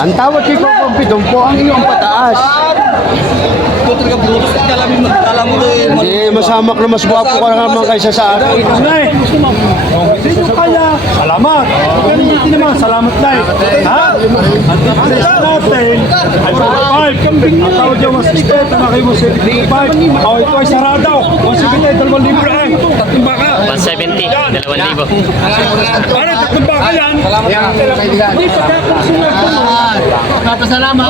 Ang tawad kay Kumpidong po ang iyong pataas. Hindi, masamak na mas guwapo ka naman kaysa sa akin. Hindi nyo kaya. Salamat. Pero hindi naman. Salamat na eh. Ha? Ang difference natin ay 45. Ang tawad yung 168. Ang aking 175. O, ito ay saradaw. 178, 2,000 lang. Tatlong baka. 170, 2,000. Ano, tatlong baka yan? Hindi pa kaya kung sunod ko. Papasalamat.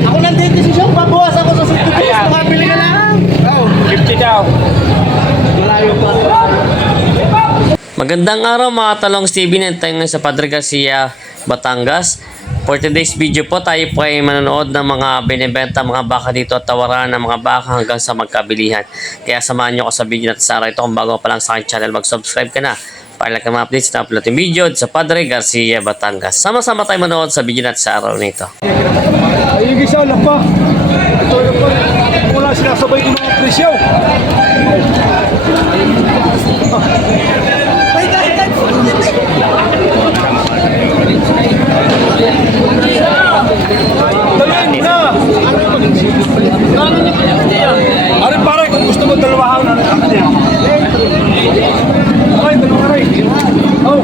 Ako nandito si Siyong, pabawas ako sa 60 pesos, makabili ka lang. 50 daw. Magandang araw mga talong Stevie, tayo ngayon sa Padre Garcia, Batangas. For today's video po, tayo po ay manonood ng mga binibenta, mga baka dito at tawaran ng mga baka hanggang sa magkabilihan. Kaya samahan nyo ako sa video natin sa araw ito. Kung bago pa lang sa aking channel, mag-subscribe ka na para like mga updates na upload yung video sa Padre Garcia, Batangas. Sama-sama tayo manood sa video natin sa araw nito. Ay, yung isa, lang pa. Ito lang pa. Wala sinasabay ko mga presyo. Dalhin na! Ari pare, kung gusto mo dalawahan na ay, dalawa rin. Oh,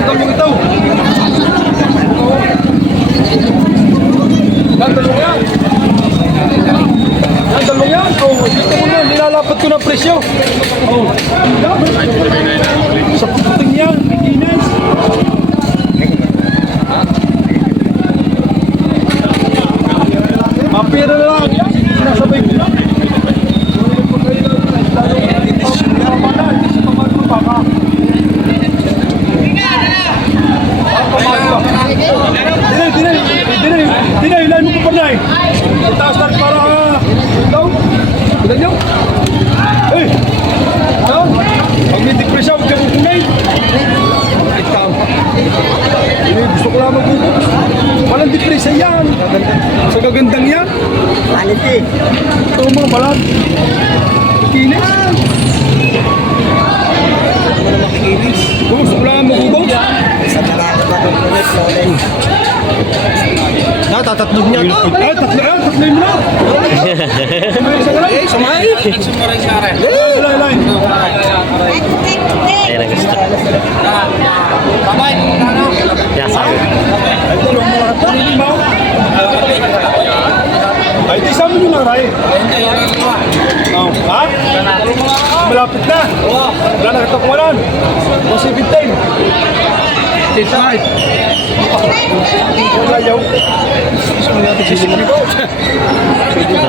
dalawang ito. Dalawang yan. Dalawang yan. Oh, dito mo na, nilalapat ko ng presyo. Oh, sa puting yan, Ines. Mapira na lang. Sinasabay ko lang. Dinay, ilahin mo pa pa dinay. Itaas lang para daw. Ilan nyo? Eh! Daw? Pag may depresya, huwag ka pupunay. Ikaw. Gusto ko lang magbubukas. Walang depresya yan. Sa gagandang yan. Quality. Ito mga balat. Kinis. Gusto ko lang magbubukas. Sa marami pa kong kulit, Lolen. Tatatlog niya to. Tatlo mo na. Sumay. Lain. Ayan ang gusto. Yan sabi. Ito lang mga kapalimaw. Ay, di sa amin yung naray. Ha? Malapit na. Wala na katakuwalan. 117. 85. Layaw. Gusto mo natin sisigli ko.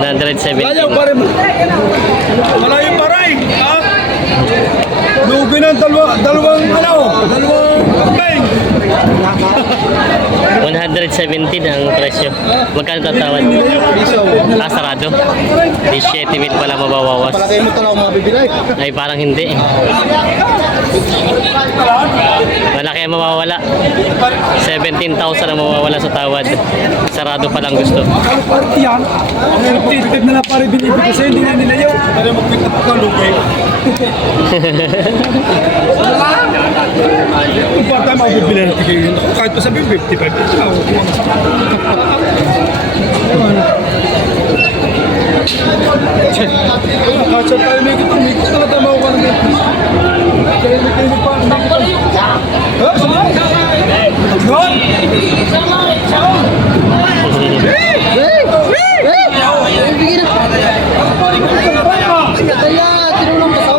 170. Layaw pa rin. Malayo pa rin. Ha? Lugi ng dalawang kampeng. 117 ang presyo. Magkano tatawad? Sarado. 17,000 pala mabawawas. Palagay mo talaga mga bibigay. Ay parang hindi. Malaki ang mawawala. 17,000 ang mawawala sa tawad. Sarado pa lang gusto. Ano party yan? Ang titip na lang pare binibig kasi hindi na nila yun. Para magpikat ka lugi. Kung pa tayo mabibili na tigay yun. Kahit pa sabi 55. Kahit sa tayo may mikot na tayo makuha ng ganito. Kaya may pa. Ha? Sumay? Doon? Kaya, tinulong ka sa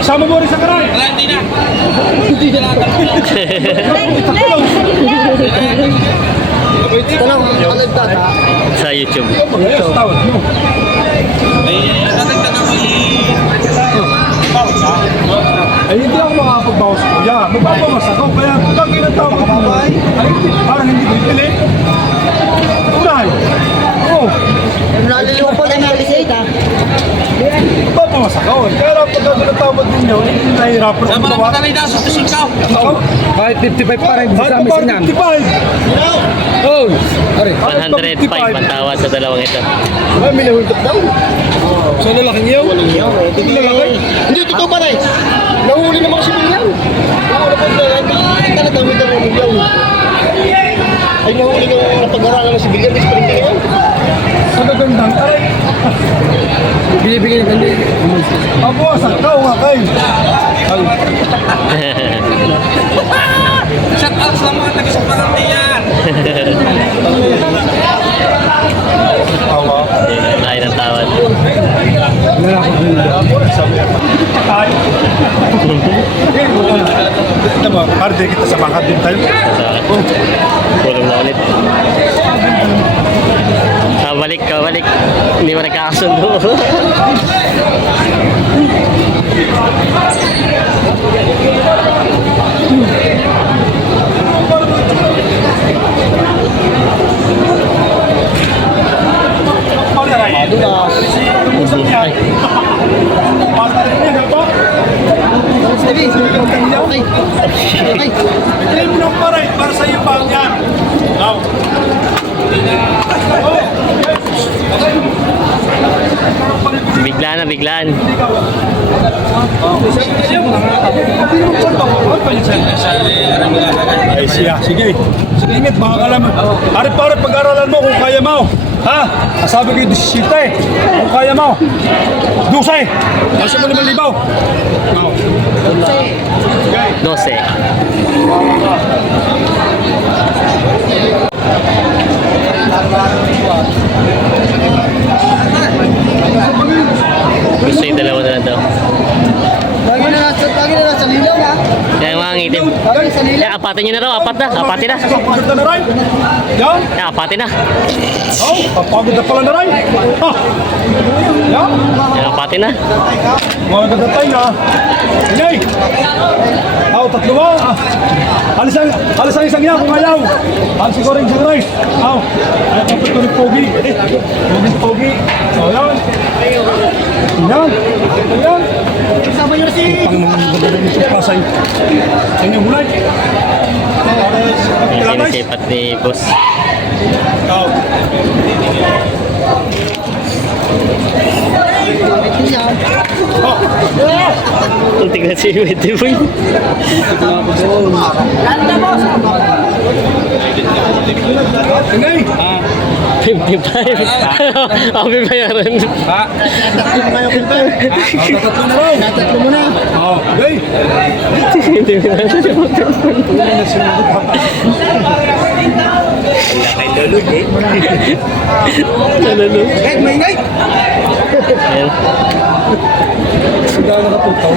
Sama mo rin sa karay. Wala, hindi na. Hindi na. Tanong, kalagdag ha? Sa YouTube. Tawad mo. Ay, hindi ako makapagbawas ko. Yeah, magbabawas ako. Kaya pag inatawag mo, ay parang hindi bibili. Tunay. Oo. Naliliwa po na may alisate ha? Magbabawas ako. Kaya ikaw doon ang tawad ninyo, hindi nahihirapan ako gawa. Ako? Kahit 55 pa rin Kahit sa amin pa sinan. 55. Oh, pare. 105 ang tawad sa dalawang ito. Ay, may nahulog daw. Sa lalaking iyo? Hindi lalaki. Hindi, totoo pa rin. Nahuli naman si William. Nahuli pa rin. Hindi ka nagamit ang William. Ay, nahuli ng napag-aralan ng si William. Is pa rin kaya yan. Sa gagandang, aray. Binibigyan ng ganyan. Ako, saktaw nga kayo. Shout out sa mga taga-Saparante yan. Yun, tayo ng tawad. Ay. Ito mo, parte kita sa mga din tayo. Kulong na ulit. Balik ka, balik. Hindi mo nagkakasundo. Hindi mo nang paray para sa iyo pa yan. Now. Biglaan na, biglaan. Ay siya, sige. Sige, ingat mga kalaman. Pare-pare, pag-aralan mo kung kaya mo. Ha? Sabi ko yung 17 eh. Kung kaya mo. 12. Nasa mo 5,000. 12. Gusto yung dalawa na lang daw. Lagi na nasa lilaw na. Kaya yung mga ngitim. Lagi sa lilaw. Kaya apatin nyo na raw, apat na, apatin na. Papagod na rin. Yan. Kaya apatin na. Oh, papagod na pala na rin. Ha? Yan. Kaya apatin na. Mga gadatay na. Ingay. Tatlo mo. Alis ang isang yan kung ayaw. Alis siguro yung isang rin. Ayaw kapit ko ng pogi. Pogi. Yan. Yan. Yan. Kasama niyo si... Pangmang sa pasay. Kanyang hulay. Yung sinisipat ni boss. Untik na si Wete Boy. Ingay. 55. Abi bayaran. Tatlo na raw. Tatlo mo na. Okay. Hindi mo na. Nalalo. Ayan. Sila nakatutaw.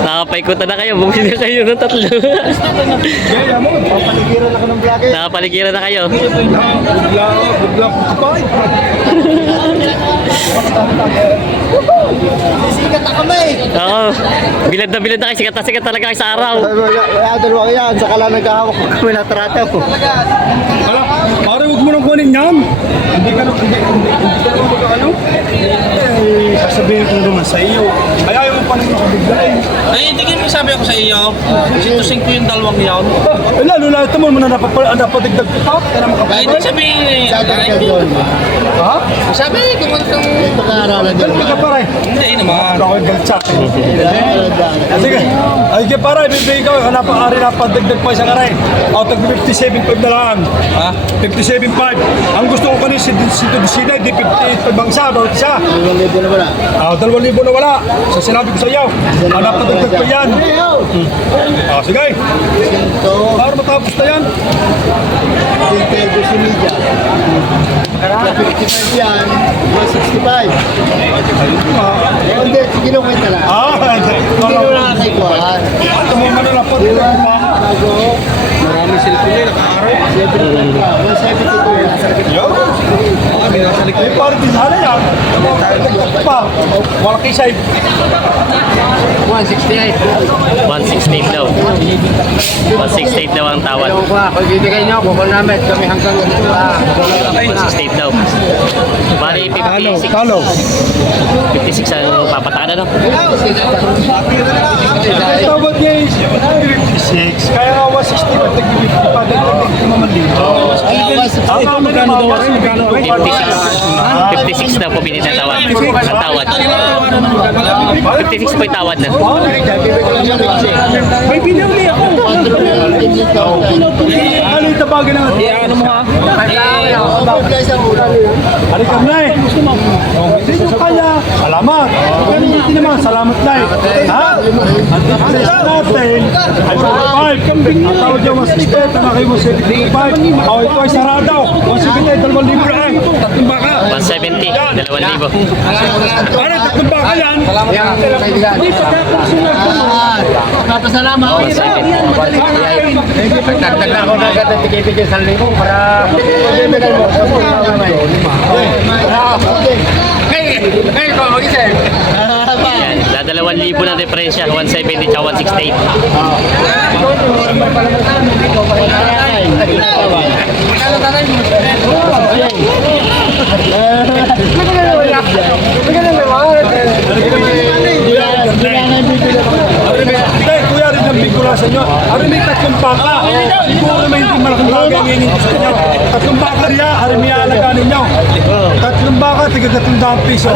Nakapaikutan na kayo. Bumili na kayo ng 3. Gaya mo. Papaligiran ako ng vlogger. Nakapaligiran na kayo. Bigla putupay. Sisikat ako may. Oo. Bilad na kayo. Sikat talaga kayo sa araw. Dalawa yan. Saka lang nagkahawak ko kami na trata ko. Hala, pare huwag mo nang kunin yan. Hindi ka nang ano? Sasabihin ko naman sa iyo. Ay, ayaw mo pa naman ako biglain. Ay, hindi kayo sabi ako sa iyo. Sintusing ko yung dalawang yawn. Eh, lalo lahat mo na napatigdag kita. Kaya naman Ay, hindi sabihin. Sabi ka doon. Ha? Sabi, kung anong... Ito ka-aralan doon. Galit ka pare. Hindi naman. Ako yung galit sa akin. Sige. Ay, kaya pare, bibigay ka. Napakari na patigdag pa isang aray. O, tag 57.5 na lang. Ha? 57.5. Ang gusto ko kanina si Dusina, di 58 bang isa, bawat isa. 2,000 na wala. 2,000 na wala. Sa sinabi ko sa iyo. Napadagdag pa yan. Sige. Ito, Para matapos na yan. interview si Media. 55 yan, 165. Hindi, sige nung kwenta lang. Hindi nung nakakaikuhan. Ito mo na lang po. Bago, Marami cellphone na nakaaraw. 172 yan. May party sana yan. Pa, wala kay side. 168 daw. 168 daw ang tawad. Kung bibigay nyo, bukol namin. Kami hanggang 168 daw. Bali, 56. 56 ang papatakada, no? Tawad niya is 56. Kaya nga 160 pa tagibig pa dagdag naman dito. Magkano daw? 56 daw po binitatawad. Ang tawad. 56 po yung tawad na. May binili ako. Ano yung tabagan na? Ano mo ha? Alikam na eh. Hindi nyo kaya. Salamat. Hindi naman. Salamat na eh. Ha? Ang difference natin ay 45. Ang tawad yung 160. Ang kayo 175. O ito ay sarado. 170. 2,000 lang. Tatlong baka. 170, 2,000. Ano? Tatlong baka yan. Hindi pa kaya kung Papasalamat. Nagtagdag ako na agad ang tigay-tigay sa libo para pag-ibigay mo. Ngayon ko, mag-isa. Yan, dadalawang libo ng diferensya, 170 at 168. Hindi, kuya rin ang bigula sa inyo. Ari may tatlong baka. Siguro may hindi malaking bagay ang hingin ko sa inyo. Tatlong baka riya, ari may alaga ninyo. Tatlong baka, tiga 300 piso.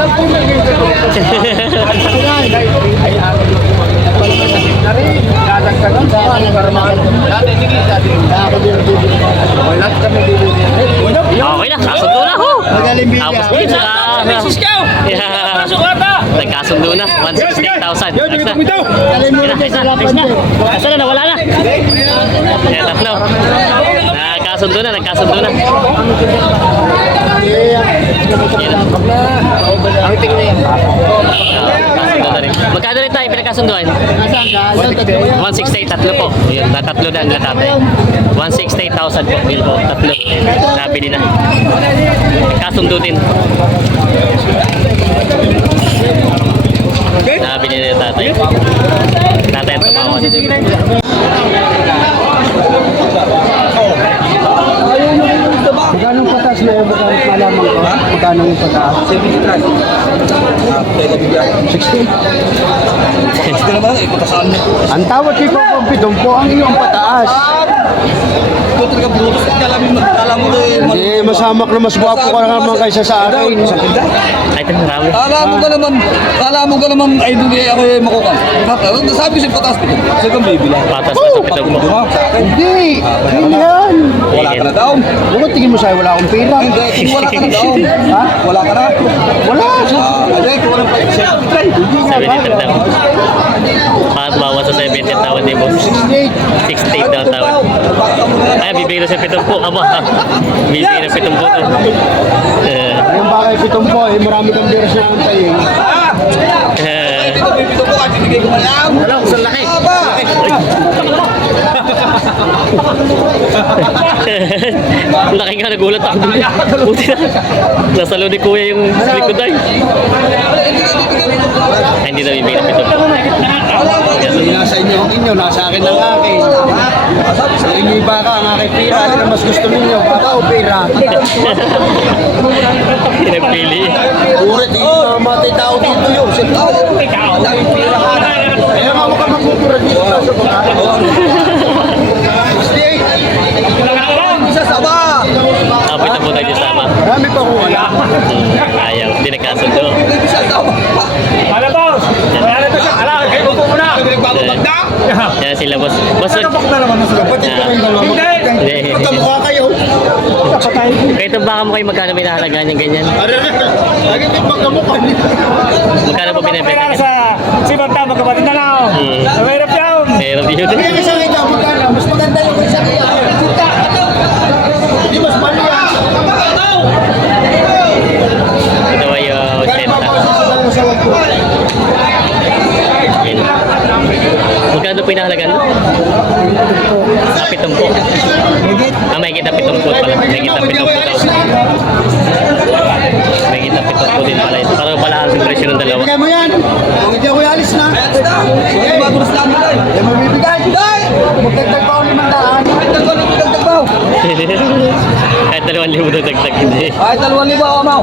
Okay na, kasundo na ho. Magaling biya. Tapos din sa... Nagkasundo na, 168,000. Ayos na. Asa na, nawala na. Yan, tatlo. Nagkasundo na. Nagkasundo na rin. Magkano rin tayo pinagkasunduan? 168, tatlo po. Yun, tatlo na ang latate. 168,000 po. Yun po, tatlo. Nabili na. Kasundo din. Nabili na yung tatay. Tatay ang tumawad. Magkano yung patas na yung malaman ko? Magkano yung patas? 60. Ang tawad kay Kumpidong po ang iyong pataas. Hindi, masamak na mas gwapo ka naman kaysa sa akin. Ay, ito marami. Kala mo ka naman ay hindi ako makukuha. Sabi ko siya patas ko. Sige kang bibila. Patas na sa pitong po. Hindi, hindi yan. Wala ka na daw. Bakit tingin mo sa'yo, wala akong pera? Hindi, wala ka na daw. Ha? Wala ka na. Wala. Hindi, kung walang pwede siya. 70 daw. Bakit bawas sa 70 ang tawad ni boss? 68 daw ang tawad. Ay, bibigyan na sa pitong po. Aba, bibigyan na 7 po to. Yung bakay pitong po, eh, marami kang beres na antayin. Ito po kasi bigay ko malang. Wala, sa laki. Aba! Laki nga, nagulat ako. Buti na. Nasa loob ni kuya yung likod ay. Ay, hindi na bibigyan ng pitong po. Hindi nasa inyo ang inyo, nasa akin ang akin. Sa inyo yung baka, ang aking pera. Ano na mas gusto ninyo, baka o pera? Pinagpili. Urit, hindi mamatay tao dito yun. Kaya nga mo ka magkukurat dito sa baka. Isa saba! Tapos na po tayo sama. Marami pa kung wala. Ayaw, hindi nagkasundo. Isa saba! Ano boss? Ano to siya? Ala, kayo po muna. Nagbabagdag na! Yan sila boss. Boss, Na naman na sila. Pati ka rin dalawa. hindi. Magkamukha kayo. Kahit ang baka mo kayo magkano binahalagaan yung ganyan? Lagi din magkamukha niya. Magkano po binibenta? Sa Sibanta, magkapatid na lang. Mahirap yan. Meron yun. Yung isang ikaw, magkano? Mas maganda yung isang ikaw. Hindi mas mali yan. Ito ay 80. Yun. Magkano po inahalagaan mo? 70. May kita 70 pala. May kita 70 daw. 500. Kahit 2,000 dagdag ba? Kahit 2,000 na dagdag hindi. Kahit 2,000 ako, Mau.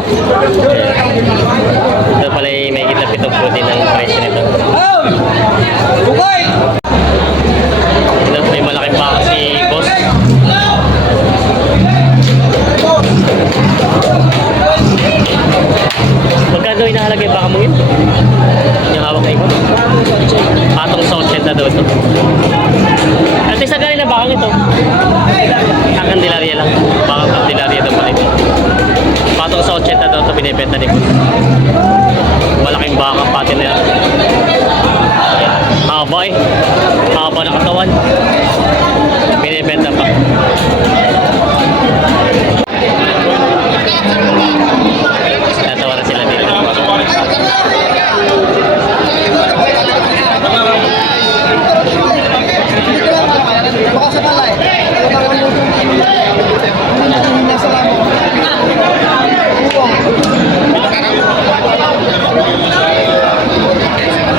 Ito pala yung may kita 7 puti ng presyo nito. Oh! Bukay! Ito, may malaking baka si boss. Magkano inahalagay baka mo yun? Yung hawak na ikot? Patong sa 80 daw ito. At isa galing na bakang ito. Ang Candelaria lang. Bakang Candelaria daw pala ito. Patong sa 80 daw ito binibenta ni boss. Malaking baka pati na yan. Haba eh. Haba na katawan. Binibenta pa. Tatawaran sila dito. Baka sa palay. Nasa lamo.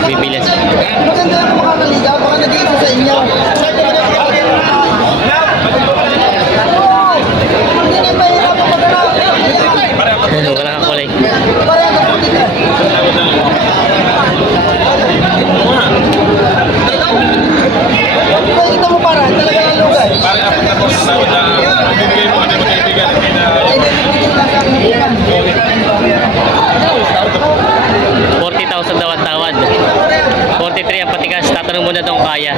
Bibilis. Maganda na makakaligaw. Baka nag-iisa sa inyo. Hindi na mahirap ang maghanap. Wala kang kulay. Pareha ka po dito. Kita mo para, talaga ang lugar. $40,000 daw ang tawad. 43 ang patikas. Tatanong muna daw kung kaya.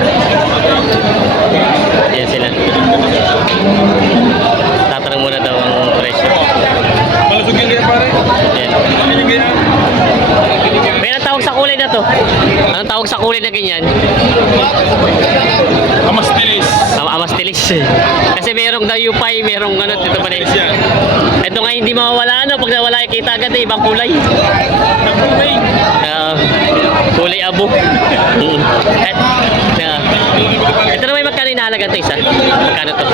Ayan sila. Tatanong muna daw ang presyo. Malusugin kaya pare. Ayan. May anong tawag sa kulay na to? Anong tawag sa kulay na ganyan? Amastilis. Amastilis. Kasi merong daw upay, merong ano, dito pa rin. Ito nga hindi mawawala ano, pag nawala kita agad ibang kulay. Kulay abo. Ito naman magkano inahalaga ito isa? Magkano to?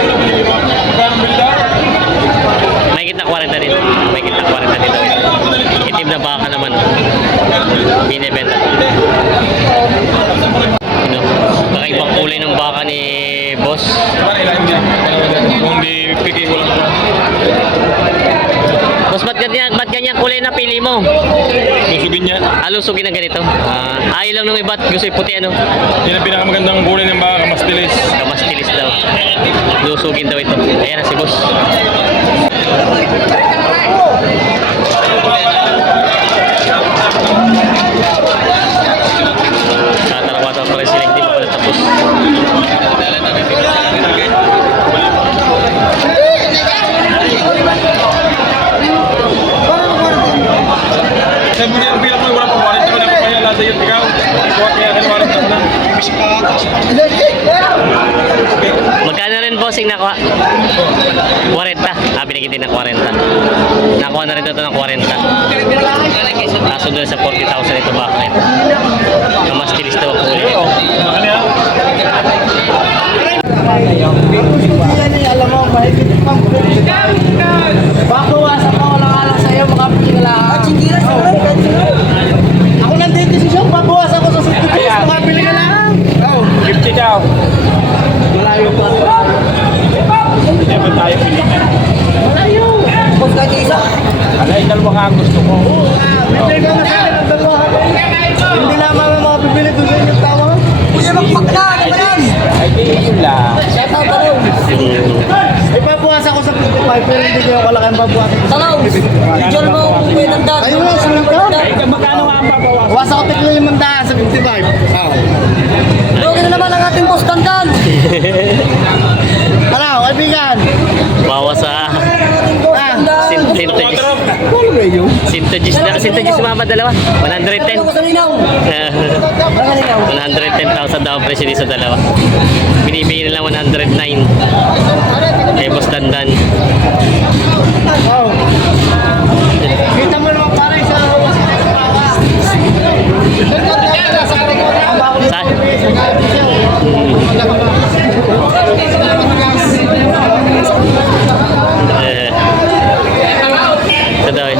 May kita 40 dito. May kita 40 dito. Itim na baka naman. Binibenta. Ano? Kakaibang kulay ng baka ni boss. Kung di pigay ko lang. Boss, ba't ganyan kulay na pili mo? Lusugin niya. Alusugin na ganito. Ayaw lang nung iba at gusto yung puti ano. Yan ang pinakamagandang kulay ng baka, Amastilis. Kamastilis daw. Lusugin daw ito. Ayan na si boss. Tatarawa daw pa rin sila. Hindi pa pala tapos. Sabi niya, ang bilang mo, wala pang walit naman ang kaya lasa yun. Ikaw, kaya kinawalit naman na. Magkano rin bossing nakuha? 40. Binigyan din ng 40. Nakuha na rin ito ng 40. Kaso doon sa 40,000 ito bakit? Kamastilis daw ang kulay. Alam mo, mahigit pang bakuwasan ko lang alang sa'yo, mga pingala. Chingira sa ako nandito si Shok, bakuwasan ko sa sutikis, mga pingala. 50 daw. Malayo pa. Hindi ba tayo pilihan? Malayo. Bus ka isa. Alay, dalawa ka ang gusto ko. Hindi ka masakit ang dalawa. Hindi naman ang mga pipili doon sa inyong tawa. Kuya, magpakla! Ano ba yan? Ay, di yun lang. Shout out talaw. Ipabuwasan ko sa 55 pero hindi ko yung kalaki ang babuwasan ko. Talaw! Diyan mo kung may nandaan. Ayun lang, sulit ka. Magkano nga ang babawasan? Wasan ko tignan yung mandaan sa 55. Okay na naman ang ating boss dandan. Ano, kaibigan? Bawa sa Sintegis. Sintegis mama dalawa. 110. 110,000 daw ang presyo dito sa dalawa. Binibigyan nila 109. Kay Boss Dandan. Oh. Kita mo naman pare sa Saan? Ito daw eh.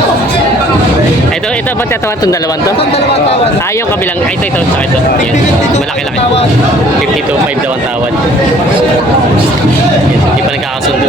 Ito ba tatawa itong dalawang to? Itong dalawang tawad. Yung kabilang, ito. Yan. Malaki-laki. 52.5 daw ang tawad. Yan, hindi pa nagkakasundo.